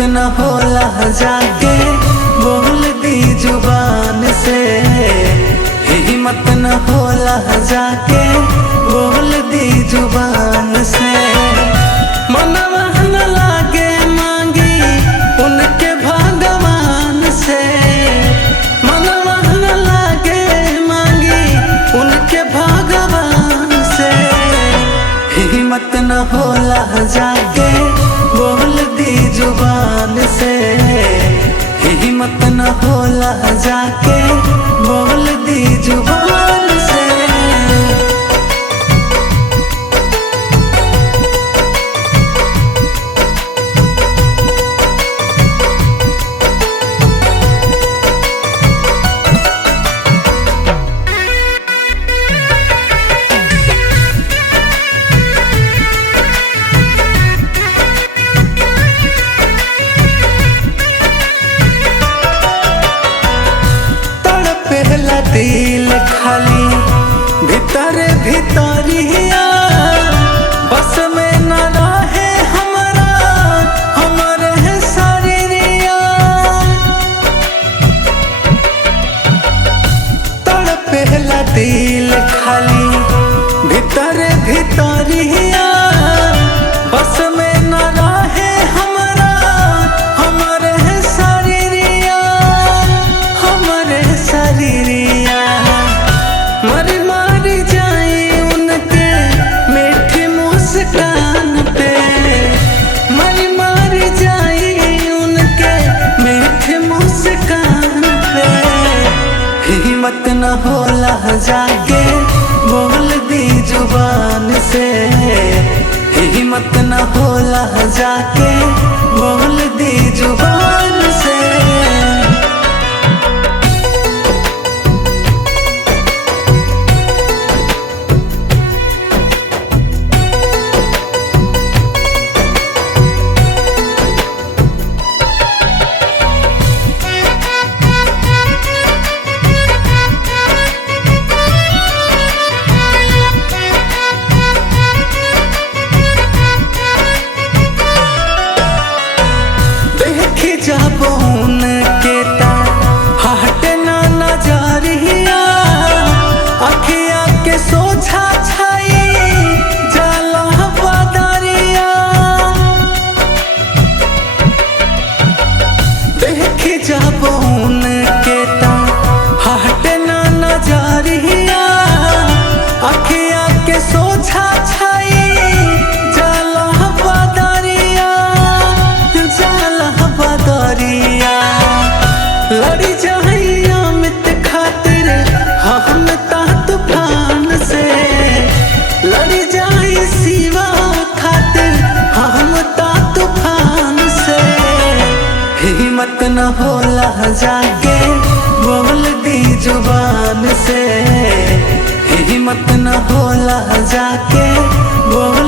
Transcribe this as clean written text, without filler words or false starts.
न होला जाके बोल दी जुबान से, हिम्मत न होला जाके बोल दी जुबान से। मनवा न लागे मांगी उनके भगवान से, मनवा न लागे मांगी उनके भगवान से। हिम्मत न होला जाके बोल दी जुबान से, हिम्मत न होला जाके बोल दी जुबान से। दिल खाली भीतर भीतरिया, बस में न रहे हमारा हमारे शरीरिया। तड़पेला दिल खाली भीतर भीतरिया, बस में न रहे हमारा हमारे शरीरिया, हमारे शरीरिया। मरी मरी जाए उनके मीठी मुस्कान पे, मरी मरी जाए उनके मीठी मुस्कान पे। हिम्मत न होला जाके बोल दी जुबान से, हिम्मत न होला जाके बोल दी जुबान से। जब उनके हट ना नजरिया, अखिया के सोझा छाई जाला बदरिया। देखी जब उनके हट ना नजरिया, अखिया के सोझा छाई जाला बदरिया, जाला बदरिया। लड़ी जाए अमित खातिर हम ता तूफान से, लड़ी जाए शिवा खातिर हम ता तूफान से। हिम्मत न होला जाके बोल दी जुबान से, हिम्मत न होला जाके बोल